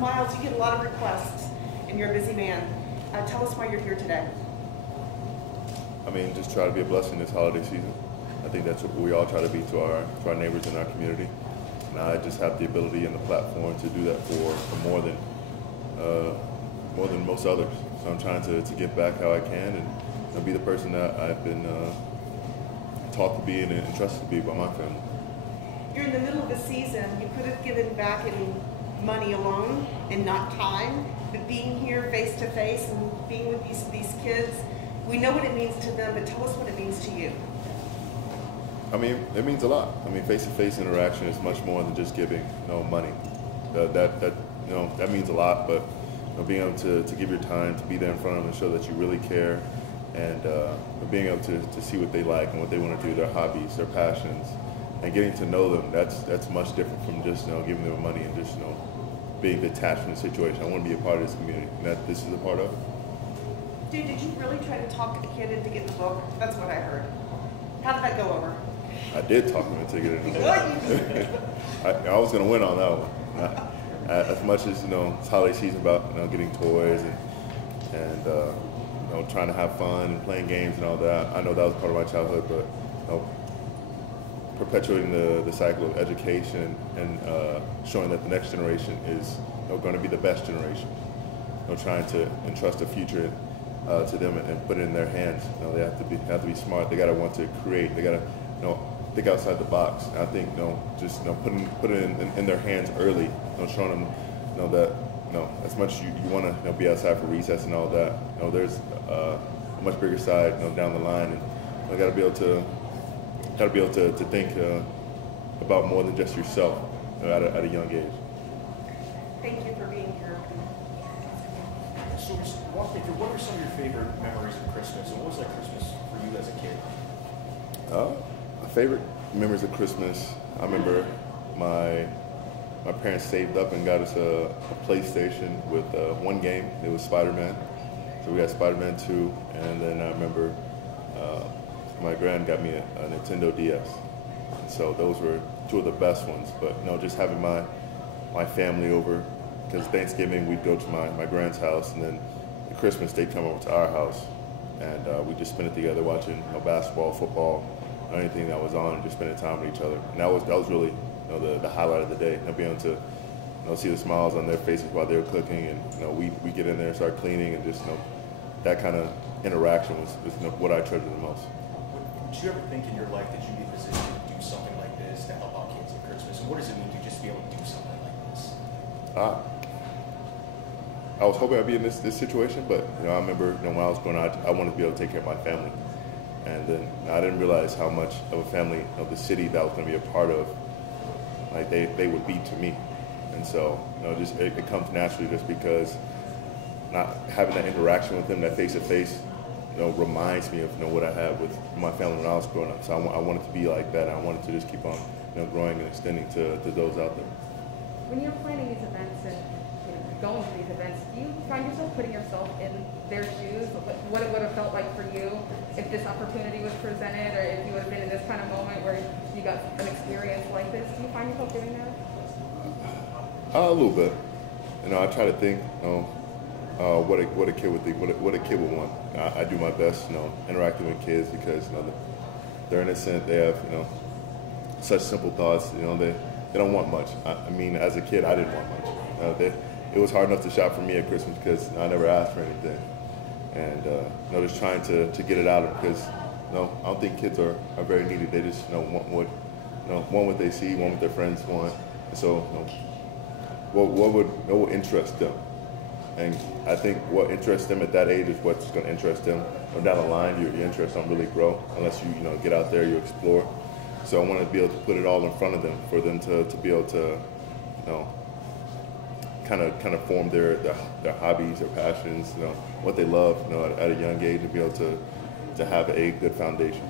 Myles, you get a lot of requests, and you're a busy man. Tell us why you're here today. I mean, just try to be a blessing this holiday season. I think that's what we all try to be to our neighbors in our community. And I just have the ability and the platform to do that for more than most others. So I'm trying to give back how I can and be the person that I've been taught to be and entrusted to be by my family. You're in the middle of a season. You could have given back in money alone and not time, but being here face to face and being with these kids, we know what it means to them, but tell us what it means to you. I mean, it means a lot. I mean, face-to-face interaction is much more than just giving, money. That means a lot. But being able to give your time, to be there in front of them, and show that you really care, and being able to see what they like and what they want to do, their hobbies, their passions, and getting to know them. That's much different from just giving them money and just being detached from the situation. I want to be a part of this community, and that this is a part of it. Dude, did you really try to talk the kid into getting the book? That's what I heard. How did that go over? I did talk him into getting the book. I was going to win on that one. As much as it's holiday season about getting toys and trying to have fun and playing games and all that. I know that was part of my childhood, but perpetuating the cycle of education and showing that the next generation is going to be the best generation. Trying to entrust the future to them and put it in their hands. They have to be smart. They got to want to create. They got to think outside the box. And I think just put it in their hands early. Showing them that as much as you want to be outside for recess and all that. There's a much bigger side down the line, and you got to be able to think about more than just yourself at a young age. Thank you for being here. So just walk me through, what are some of your favorite memories of Christmas, and what was that Christmas for you as a kid? My favorite memories of Christmas, I remember my parents saved up and got us a PlayStation with one game. It was Spider-Man. So we got Spider-Man 2, and then I remember my grand got me a Nintendo DS. And so those were two of the best ones. But just having my family over, because Thanksgiving we'd go to my grand's house, and then at Christmas they'd come over to our house, and we just spend it together watching basketball, football, anything that was on, and just spending time with each other. And that was really the highlight of the day. Being able to see the smiles on their faces while they were cooking, and we get in there and start cleaning, and just that kind of interaction was what I treasured the most. Would you ever think in your life that you'd be in a position to do something like this to help out kids at Christmas? And what does it mean to just be able to do something like this? I was hoping I'd be in this situation, but I remember when I was growing up, I wanted to be able to take care of my family, and then I didn't realize how much of a family of the city that I was going to be a part of, like they would be to me. And so just it comes naturally, just because not having that interaction with them, that face to face, reminds me of what I had with my family when I was growing up. So I wanted to be like that. I wanted to just keep on growing and extending to those out there. When you're planning these events and going to these events, do you find yourself putting yourself in their shoes? What it would have felt like for you if this opportunity was presented, or if you would have been in this kind of moment where you got an experience like this? Do you find yourself doing that? A little bit. I try to think what a kid would think, what a kid would want. I do my best, interacting with kids, because they're innocent. They have such simple thoughts. They don't want much. I mean, as a kid, I didn't want much. It was hard enough to shop for me at Christmas because I never asked for anything, and just trying to get it out of them, because I don't think kids are very needy. They just want what they see, want what their friends want, and so what would interest them. And I think what interests them at that age is what's going to interest them down the line. Your interest don't really grow unless you get out there, you explore. So I want to be able to put it all in front of them for them to be able to kind of form their hobbies, their passions, what they love at a young age, and be able to have a good foundation.